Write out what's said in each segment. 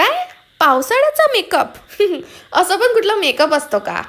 काय पावसाळ्याचा मेकअप असं पण कुठला मेकअप असतो का?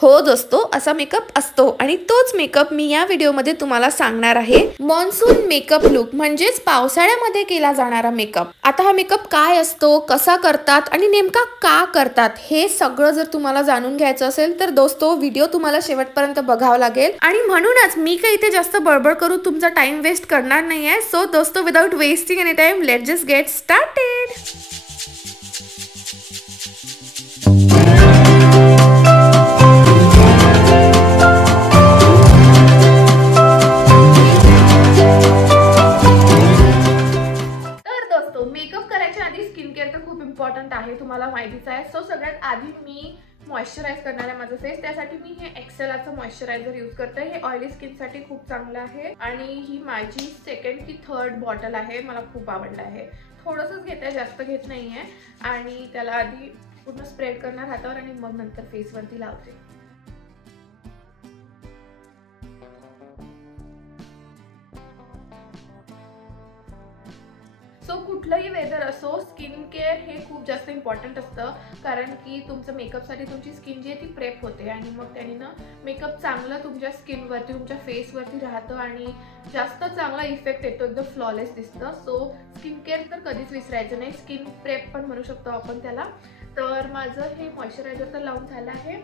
हो दोस्तो, असा मेकअप असतो आणि तोच मेकअप मी या व्हिडिओमध्ये तुम्हाला सांगणार आहे. मॉन्सून मेकअप लुक म्हणजेच पावसाळ्यामध्ये केला जाणारा मेकअप. आता हा मेकअप काय असतो, कसा करतात आणि नेमका का करतात हे सगळं जर तुम्हाला जाणून घ्यायचं असेल तर दोस्तो व्हिडिओ तुम्हाला शेवटपर्यंत बघावा लागेल. आणि म्हणूनच मी काही इथे जास्त बडबड करून तुमचा टाइम वेस्ट करणार नाहीये. सो दोस्तो, without wasting any time, let just get started. Important आहे, तुम्हाला माहितीच आहे. सो सगळ्यात आधी मी मॉइश्चराइज करणार आहे माझं फेस. त्यासाठी मी हे एक्सेलाचं मॉइश्चरायझर यूज करते. हे ऑइली स्किनसाठी खूप चांगलं आहे आणि ही माझी सेकंड की थर्ड बॉटल आहे. मला खूप आवडलं आहे. थोडंसंच घेते, जास्त घेत नाहीये. आणि त्याला आधी पूर्ण स्प्रेड करणार हातावर आणि मग नंतर फेसवरती लावते. सो कुठलंही वेदर असो, स्किन केअर हे खूप जास्त इम्पॉर्टंट असतं. कारण की तुमचं मेकअपसाठी तुमची स्किन जी आहे ती प्रेप होते आणि मग त्याने ना मेकअप चांगलं तुमच्या स्किनवरती, तुमच्या फेसवरती राहतं आणि जास्त चांगला इफेक्ट येतो, एकदम फ्लॉलेस दिसतं. सो स्किन केअर तर कधीच विसरायचं नाही. स्किन प्रेप पण म्हणू शकतो आपण त्याला. तर माझं हे मॉइश्चरायझर तर लावून झालं आहे.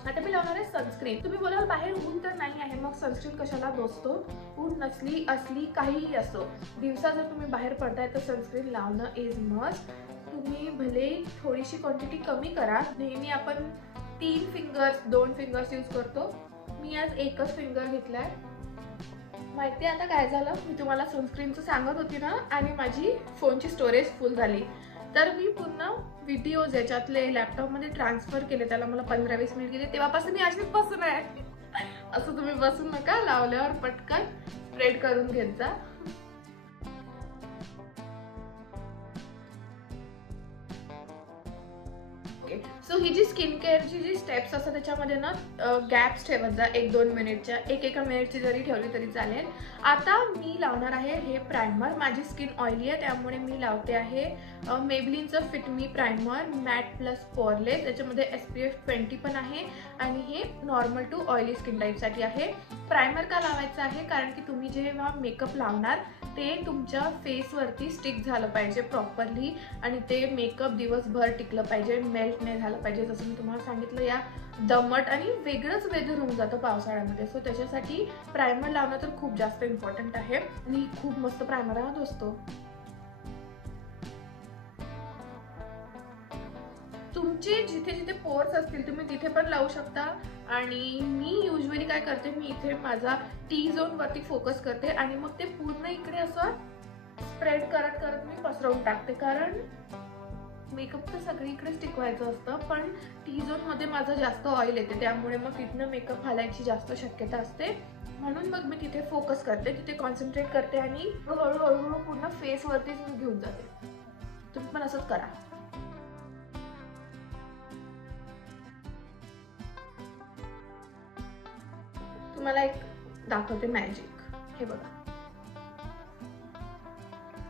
आता मी लावणार आहे सनस्क्रीन. तुम्ही बोलाल बाहेर ऊन तर नाही आहे, मग सनस्क्रीन कशाला दोस्तो? ऊन नसली असली काहीही असो, दिवसा जर तुम्ही बाहेर पडताय तर सनस्क्रीन लावणं इज मस्ट. तुम्ही भले थोडीशी क्वांटिटी कमी करा. नेहमी आपण 2 फिंगर्स यूज करतो. मी आज एकच फिंगर घेतलाय. माहिती आता काय झालं, मी तुम्हाला सनस्क्रीनचं सांगत होती ना आणि माझी फोनची स्टोरेज फुल झाली. तर मी पूर्ण व्हिडिओज याच्यातले लॅपटॉपमध्ये ट्रान्सफर केले. त्याला मला 15-20 मिनिट गेले. तेव्हापासून मी अशीच बसून आहे. असं तुम्ही बसून नका, लावल्यावर पटकन स्प्रेड करून घेत जा. सो ही जी स्किन केअरची जी स्टेप्स असतात त्याच्यामध्ये ना गॅप्स ठेवत जा 1-2 मिनिटच्या. एका मिनिटची जरी ठेवली तरी चालेल. आता मी लावणार आहे हे प्रायमर. माझी स्किन ऑइली आहे त्यामुळे मी लावते आहे मेबलिनचं फिट मी प्रायमर मॅट प्लस पोअरलेस. त्याच्यामध्ये SPF 20 पण आहे आणि हे नॉर्मल टू ऑइली स्किन टाईपसाठी आहे. प्रायमर का लावायचं आहे? कारण की तुम्ही जेव्हा मेकअप लावणार ते तुमच्या फेसवरती स्टिक झालं पाहिजे प्रॉपरली आणि ते मेकअप दिवसभर टिकलं पाहिजे, मेल्ट नाही झालं पाहिजे. जसं मी तुम्हाला सांगितलं, या दमट आणि वेगळंच वेदर होऊन जातं पावसाळ्यामध्ये. सो त्याच्यासाठी प्रायमर लावणं तर खूप जास्त इम्पॉर्टंट आहे आणि खूप मस्त प्रायमर आहे दोस्तो. तुमचे जिथे जिथे पोर्स असतील तुम्ही तिथे पण लावू शकता. आणि मी युजली काय करते, मी इथे माझा T-झोन वरती फोकस करते आणि मग ते पूर्ण इकडे असं स्प्रेड करत करत मी पसरवून टाकते. कारण मेकअप तर सगळीकडेच टिकवायचं असतं, पण T-झोन मध्ये माझं जास्त ऑइल येते त्यामुळे मग तिथनं मेकअप घालायची जास्त शक्यता असते. म्हणून मग मी तिथे फोकस करते, तिथे कॉन्सन्ट्रेट करते आणि हळूहळू पूर्ण फेसवरतीच मी घेऊन जाते. तुम्ही पण असंच करा. तुम्हाला एक दाखवते मॅजिक. हे बघा,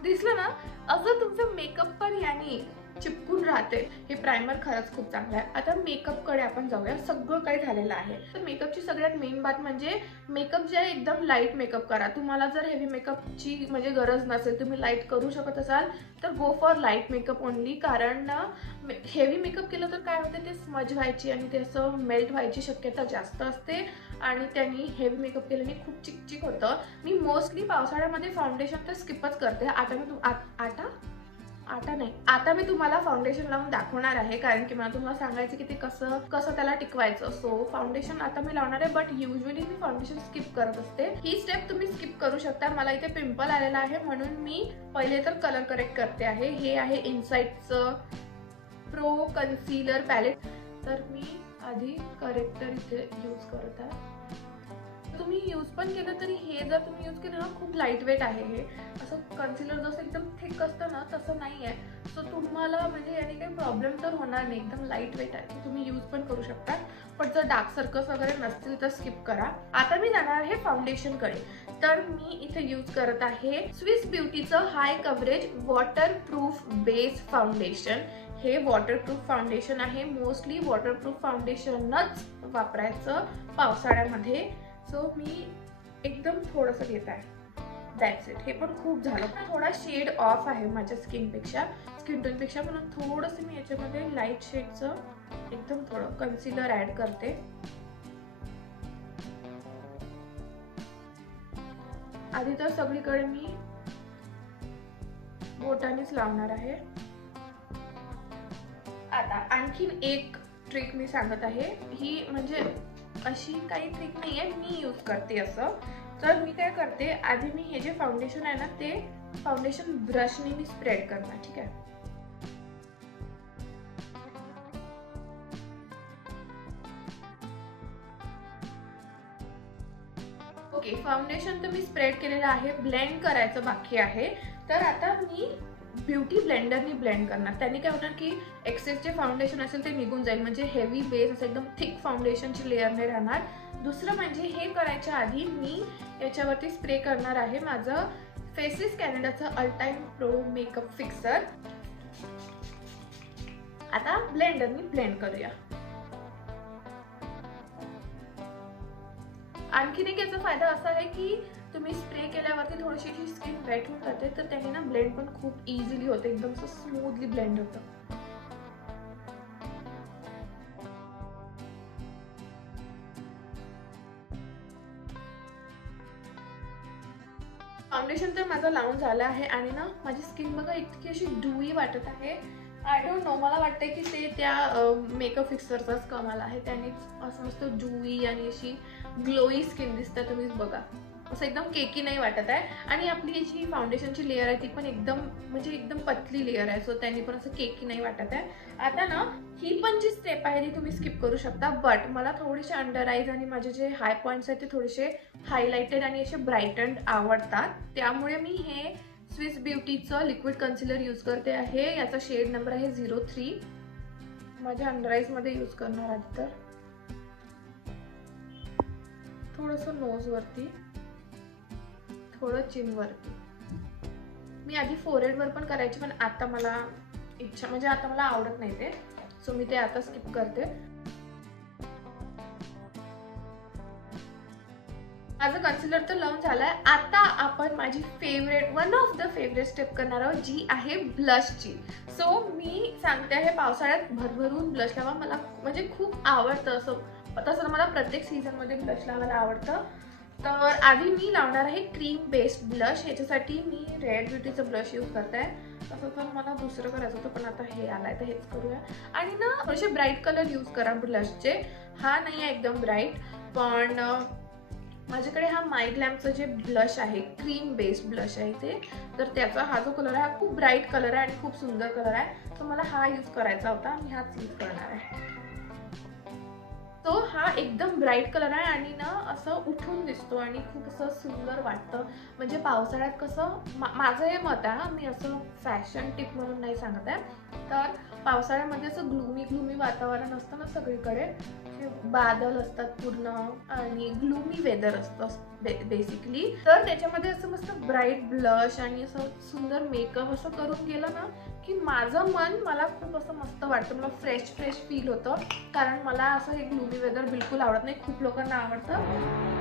दिसलं ना? असं तुमचं मेकअप पण याने चिपकून राहते. हे प्रायमर खरंच खूप चांगलं आहे. आता मेकअप कडे आपण जाऊया. सगळं काही झालेलं आहे. तर मेकअपची सगळ्यात मेन बात म्हणजे मेकअप जे आहे एकदम लाईट मेकअप करा. तुम्हाला जर हेवी मेकअपची म्हणजे गरज नसेल, तुम्ही लाईट करू शकत असाल तर go for light makeup only. कारण हेवी मेकअप केलं तर काय होते, ते स्मज व्हायची आणि ते असं मेल्ट व्हायची शक्यता जास्त असते आणि त्यांनी हेवी मेकअप केल्याने खूप चिकचिक होतं. मी मोस्टली पावसाळ्यामध्ये फाउंडेशन तर स्किपच करते. आता मी तुम्हाला फाउंडेशन लावून दाखवणार आहे कारण की मला तुम्हाला सांगायचं की ते कसं त्याला टिकवायचं. सो फाउंडेशन आता मी लावणार आहे, but usually me foundation skip करत असते. ही स्टेप तुम्ही स्किप करू शकता. मला इथे पिंपल आलेला आहे म्हणून मी पहिले तर कलर करेक्ट करते आहे. हे आहे इनसाइटचं प्रो कन्सीलर पॅलेट. तर मी आधी करेक्टर इथे यूज करत आहे. तुम्ही यूज पण केलं तरी हे जर तुम्ही यूज केलं ना, खूप लाईट वेट आहे हे. असं कन्सिलर जसं एकदम थिक असतं ना तसं नाही आहे. सो तुम्हाला म्हणजे याने काही प्रॉब्लेम तर होणार नाही, एकदम लाईट वेट आहे, तुम्ही यूज पण करू शकता. पण जर डार्क सर्कल्स वगैरे नसतील तर स्किप करा. आता मी जाणार आहे फाउंडेशनकडे. तर मी इथे यूज करत आहे स्विस ब्युटीचं हाय कव्हरेज वॉटरप्रूफ बेस फाउंडेशन. हे वॉटरप्रूफ फाउंडेशन आहे. मोस्टली वॉटरप्रूफ फाउंडेशनच वापरायचं पावसाळ्यामध्ये. सो मी एकदम थोडंसं घेत आहे. That's it. हे पण खूप झालं. थोडा शेड ऑफ आहे माझ्या स्किन टोनपेक्षा, म्हणून थोडंसं मी याच्यामध्ये लाईट शेडचं एकदम थोडं कन्सिलर ऍड करते. आधी तर सगळीकडे मी बोटानेच लावणार आहे. आता आणखीन एक ट्रिक मी सांगत आहे. ही म्हणजे अशी काही ट्रिक नाही आहे, मी यूज करते असं. तर मी काय करते, आधी मी हे जे फाउंडेशन आहे ना ते फाउंडेशन ब्रशने मी स्प्रेड करणार. ठीक आहे. ओके, फाउंडेशन तर मी स्प्रेड केलेलं आहे. ब्लेंड करायचं बाकी आहे. तर आता मी ब्युटी ब्लेंडरनी ब्लेंड करणार. त्याने काय होणार की एक्सेस जे फाउंडेशन असेल ते निघून जाईल. म्हणजे हेवी बेस असं एकदम थिक फाउंडेशनची लेअर नाही राहणार. दुसरं म्हणजे हे करायच्या आधी मी याच्यावरती स्प्रे करणार आहे माझं फेसेस कॅनडाचं अल्टाईम प्रो मेकअप फिक्सर. आता ब्लेंडरनी ब्लेंड करूया. आणखीन एक याचा फायदा असा आहे की तुम्ही स्प्रे केल्यावरती थोडीशी स्किन वेट होऊन जाते, तर त्याने ना ब्लेंड पण खूप इझिली होते, एकदम स्मूथली ब्लेंड होतं. फाउंडेशन तर माझं लावून झालं आहे आणि ना माझी स्किन बघा इतकी अशी ड्यूई वाटत आहे. आय डोंट नो, मला वाटतंय की ते त्या मेकअप फिक्सरचाच कमाल आहे. त्यानेच असं मस्त ड्यूई आणि अशी ग्लोई स्किन दिसते. तुम्हीच बघा, असं एकदम केकी नाही वाटत आहे. आणि आपली जी फाउंडेशनची लेअर आहे ती पण एकदम म्हणजे एकदम पतली लेअर आहे. सो त्यांनी पण असं केकी नाही वाटत आहे. आता ना ही पण जी स्टेप आहे ती तुम्ही स्किप करू शकता. बट मला थोडेसे अंडर आईज आणि माझे जे हाय पॉईंट्स आहेत ते थोडेसे हायलाइटेड आणि असे ब्राईटन्ड आवडतात. त्यामुळे मी हे स्विस ब्युटीचं लिक्विड कन्सिलर यूज करते आहे. याचा शेड नंबर आहे 03. माझ्या अंडर आईज मध्ये यूज करणार आधी तर थोडंसं नोज वरती, थोडं चिन वरती. मी आधी फोरहेड वर पण करायची, पण आता मला इच्छा म्हणजे आता मला आवडत नाही ते. सो मी ते आता स्किप करते. माझं कन्सिलर तर लावून झालंय. आता आपण माझी favourite one of the favourite step करणार आहोत, जी आहे ब्लशची. सो मी सांगते आहे पावसाळ्यात भरभरून ब्लश लावा. मला म्हणजे खूप आवडतं असं. तसं मला प्रत्येक सीझन मध्ये ब्लश लावायला आवडतं. तर आधी मी लावणार आहे क्रीम बेस्ड ब्लश. ह्याच्यासाठी मी रेड ब्युटीचं ब्लश यूज करते आहे. तसं तर मला दुसरं करायचं होतं, पण आता हे आलाय तर हेच करूया. आणि ना थोडेसे ब्राईट कलर यूज करा ब्लशचे. हा नाही आहे एकदम ब्राईट, पण माझ्याकडे हा माय ग्लॅमचं जे ब्लश आहे क्रीम बेस्ड ब्लश आहे ते. तर त्याचा हा जो कलर आहे हा खूप ब्राईट कलर आहे आणि खूप सुंदर कलर आहे. तर मला हा यूज करायचा होता. मी हाच यूज करणार आहे. तो हा एकदम ब्राईट कलर आहे आणि ना असं उठून दिसतो आणि खूप असं सुंदर वाटतं. म्हणजे पावसाळ्यात कसं माझं हे मत आहे, मी असं फॅशन टिप म्हणून नाही सांगत आहे. तर पावसाळ्यामध्ये असं ग्लूमी वातावरण असतं ना सगळीकडे, बादल असतात पूर्ण आणि ग्लूमी वेदर असतं बेसिकली. तर त्याच्यामध्ये असं मस्त ब्राईट ब्लश आणि असं सुंदर मेकअप असं करून गेलं ना की माझं मन मला खूप असं मस्त वाटतं. मला फ्रेश फील होतं. कारण मला असं हे ग्लूमी वेदर बिलकुल आवडत नाही. खूप लोकांना आवडतं.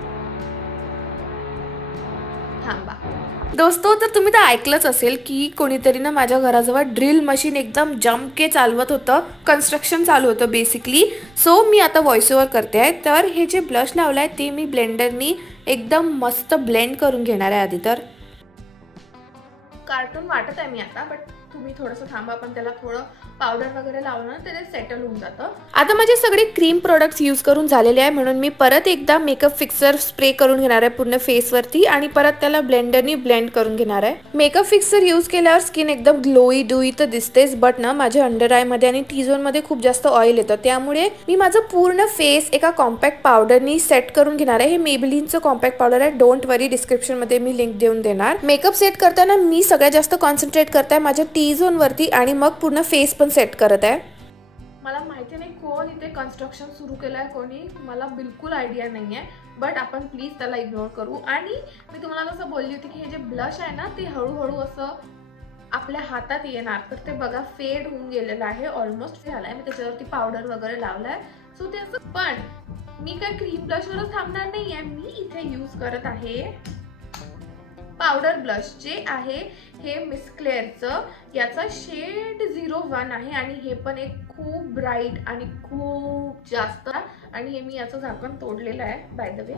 थांबा दोस्तो, तर तुम्ही तर ऐकलंच असेल की कोणीतरी ना माझ्या घराजवळ ड्रिल मशीन एकदम जमके चालवत होतं. कन्स्ट्रक्शन चालू होतं बेसिकली. सो मी आता व्हॉइस ओव्हर करते आहे. तर हे जे ब्लश लावलं आहे ते मी ब्लेंडरनी एकदम मस्त ब्लेंड करून घेणार आहे. आधी तर कार्टून वाटत आहे मी आता, बट तुम्ही थोडंसं थांबा, पण त्याला थोडं पावडर वगैरे लावलं तर ते सेटल होऊन जातं. आता माझे सगळे क्रीम प्रोडक्ट्स यूज करून झालेले आहे, म्हणून मी परत एकदा मेकअप फिक्सर स्प्रे करून घेणार आहे पूर्ण फेसवरती आणि परत त्याला ब्लेंडरनी ब्लेंड करून घेणार आहे. मेकअप फिक्सर यूज केल्यावर स्किन एकदम ग्लोई डुई तर दिसतेच, बट ना माझ्या अंडर आय मध्ये आणि टी झोन मध्ये खूप जास्त ऑइल येतं, त्यामुळे मी माझं पूर्ण फेस एका कॉम्पॅक्ट पावडरनी सेट करून घेणार आहे. हे मेबेलिनचं कॉम्पॅक्ट पावडर आहे, डोंट वरी, डिस्क्रिप्शन मध्ये मी लिंक देऊन देणार. मेकअप सेट करताना मी सगळ्यात जास्त कॉन्सन्ट्रेट करत आहे माझ्या टी झोन वरती आणि मग पूर्ण फेस पण सेट करत आहे. मला माहिती नाही कोण इथे कन्स्ट्रक्शन सुरू केलं आहे, कोणी, मला बिलकुल आयडिया नाही आहे, बट आपण प्लीज त्याला इग्नोर करू. आणि मी तुम्हाला कसं बोलली होती की हे जे ब्लश आहे ना ते हळूहळू असं आपल्या हातात येणार, तर ते बघा फेड होऊन गेलेलं आहे, ऑलमोस्ट झालाय. मी त्याच्यावरती पावडर वगैरे लावलाय, सो ते असं. पण मी काय क्रीम ब्लशवरच थांबणार नाही आहे, मी इथे यूज करत आहे पावडर ब्लश, जे आहे हे मिस क्लेअरचं, याचा शेड 01 आहे आणि हे पण एक खूप ब्राईट आणि खूप जास्त, आणि हे मी याचं झाकण तोडलेलं आहे बाय द वे.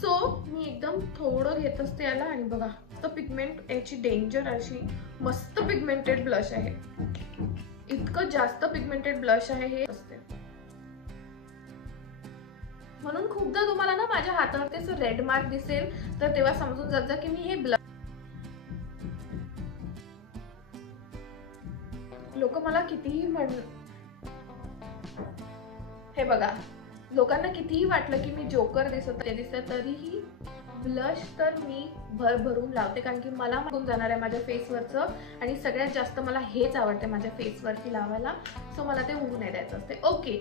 सो मी एकदम थोडं घेत असते याला आणि बघा तर पिगमेंट याची डेंजर अशी मस्त पिगमेंटेड ब्लश आहे, इतकं जास्त पिगमेंटेड ब्लश आहे हे असते. म्हणून खूपदा तुम्हाला ना माझ्या हातावरती असं रेड मार्क दिसेल तर तेव्हा समजून जात जा की मी हे ब्लश. लोक मला कितीही हे बघा, लोकांना कितीही वाटलं की मी जोकर दिसत तरीही ब्लश तर मी भरभरून लावते, कारण की मला मागून जाणार आहे माझ्या फेसवरचं आणि सगळ्यात जास्त मला हेच आवडते माझ्या फेसवरती लावायला, सो मला ते होऊ नाही द्यायचं असते. ओके,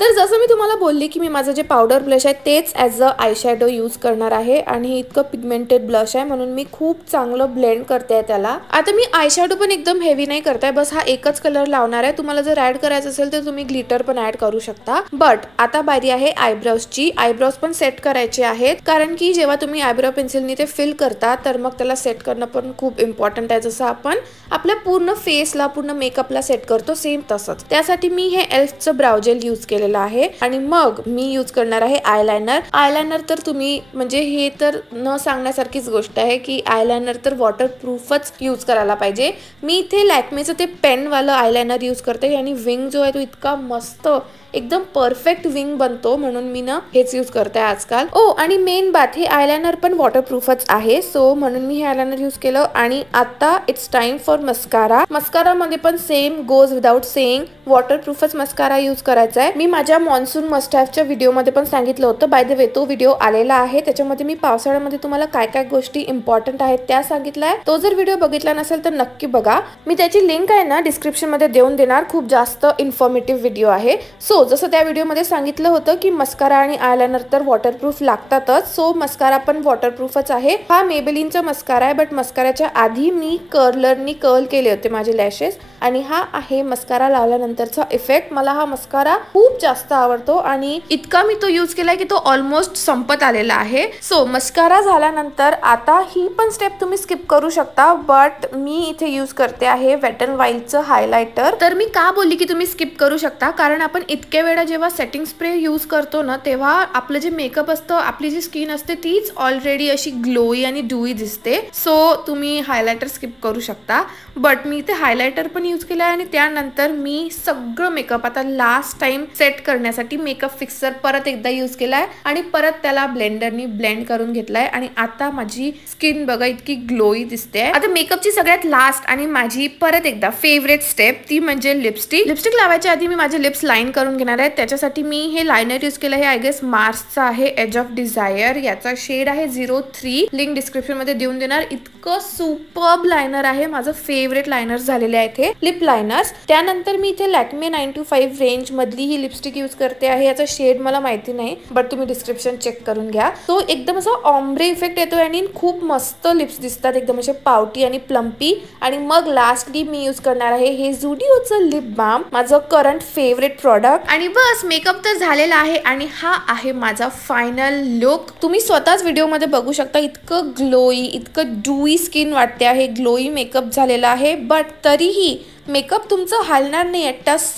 तर जसं मी तुम्हाला बोलली की मी माझं जे पावडर ब्लश आहे तेच as a eye shadow use करणार आहे आणि इतकं पिगमेंटेड ब्लश आहे म्हणून मी खूप चांगलं ब्लेंड करते त्याला. आता मी आय शॅडो पण एकदम हेवी नाही करताय, बस हा एकच कलर लावणार आहे. तुम्हाला जर ऍड करायचं असेल तर तुम्ही ग्लिटर पण ऍड करू शकता. बट आता बारी आहे आयब्रोजची. आयब्रोज पण सेट करायचे आहेत, कारण की जेव्हा तुम्ही आयब्रो पेन्सिलनी ते फिल करता तर मग त्याला सेट करणं पण खूप इम्पॉर्टंट आहे, जसं आपण आपल्या पूर्ण फेसला पूर्ण मेकअपला सेट करतो सेम तसंच. त्यासाठी मी हे एल्फचं ब्राउ जेल यूज केलेलं आहे आणि मग मी यूज करणार आहे आयलाइनर. आयलाइनर तर तुम्ही म्हणजे हे तर न सांगण्यासारखीच गोष्ट आहे की आयलाइनर तर वॉटरप्रूफच यूज करायला पाहिजे. मी इथे लॅक्मेचं ते पेन वालं आयलाइनर यूज करते आणि विंग जो आहे तो इतका मस्त एकदम परफेक्ट विंग बनतो, म्हणून मी ना हेच यूज करते आजकाल. आणि मेन बात, हे आयलाइनर पण वॉटरप्रूफच आहे, सो म्हणून मी हे आयलाइनर यूज केलं. आणि आता it's time for mascara. Mascara मध्ये पण सेम गोज विदाउट सेइंग वॉटरप्रूफच मस्कारा यूज करायचा आहे. मी माझ्या मॉन्सून मस्ट हॅवच्या व्हिडिओ मध्ये पण सांगितलं होतं, बाय द वे तो व्हिडिओ आलेला आहे, त्याच्यामध्ये मी पावसाळ्यामध्ये तुम्हाला काय काय गोष्टी इम्पॉर्टंट आहेत त्या सांगितलंय. तो जर व्हिडिओ बघितला नसेल तर नक्की बघा, मी त्याची लिंक आहे ना डिस्क्रिप्शन मध्ये देऊन देणार. खूप जास्त इन्फॉर्मेटिव्ह व्हिडिओ आहे. सो जसं त्या व्हिडिओमध्ये सांगितलं होतं की मस्कारा आणि आयलाइनर तर वॉटरप्रूफ लागतातच, सो मस्कारा पण वॉटरप्रूफच आहे. हा मेबेलिनचा मस्कारा आहे, बट मस्काराच्या आधी मी कर्लरनी कर्ल केले होते माझे लॅशेस आणि हा आहे मस्कारा लावल्यानंतरचा इफेक्ट. मला हा मस्कारा खूप जास्त आवडतो आणि इतका मी तो यूज केलाय की तो ऑलमोस्ट संपत आलेला आहे. सो मस्कारा झाल्यानंतर आता ही पण स्टेप तुम्ही स्किप करू शकता, बट मी इथे यूज करते आहे वेट एंड वाईल्डचं हायलायटर. तर मी का बोलली की तुम्ही स्किप करू शकता, कारण आपण इतक्या वेळा जेव्हा सेटिंग स्प्रे यूज करतो ना तेव्हा आपलं जे मेकअप असतं, आपली जी स्किन असते तीच ऑलरेडी अशी ग्लोई आणि ड्यूई दिसते. सो तुम्ही हायलायटर स्किप करू शकता, बट मी इथे हायलायटर पण यूज केला आहे आणि त्यानंतर मी सगळं मेकअप आता लास्ट टाइम सेट करण्यासाठी मेकअप फिक्सर परत एकदा यूज केलाय आणि परत त्याला ब्लेंडरनी ब्लेंड करून घेतलाय आणि आता माझी स्किन बघा इतकी ग्लोई दिसते. आता मेकअपची सगळ्यात लास्ट आणि माझी परत एकदा फेवरेट स्टेप ती म्हणजे लिपस्टिक. लिपस्टिक लावायच्या आधी मी माझे लिप्स लाईन करून घेणार आहे. त्याच्यासाठी मी हे लायनर यूज केलं आहे, आय गेस मार्सचा आहे, एज ऑफ डिझायर. याचा शेड आहे 03, लिंक डिस्क्रिप्शन मध्ये देऊन देणार. इतकं सुपर्ब लायनर आहे, माझं फेवरेट लायनर्स झालेले आहेत हे लिप लायनर्स. त्यानंतर मी इथे लॅक्मे 925 रेंज मधली ही लिपस्टिक यूज करते आहे. याचा शेड मला माहिती नाही, बट तुम्ही डिस्क्रिप्शन चेक करून घ्या. तो एकदम असा ऑम्ब्रे इफेक्ट येतो आणि खूप मस्त लिप्स दिसतात, एकदम असे पावटी आणि प्लम्पी. आणि मग लास्टली मी यूज करणार आहे हे झुडिओचं लिप बाम, माझं करंट फेवरेट प्रॉडक्ट. आणि बस मेकअप तर झालेला आहे आणि हा आहे माझा फायनल लुक. तुम्ही स्वतःच व्हिडिओमध्ये बघू शकता, इतकं ग्लोई, इतकं ड्यूई स्किन वाटते आहे. ग्लोई मेकअप झालेला आहे, बट तरीही मेकअप तुमचं हलणार नाही आहे. टच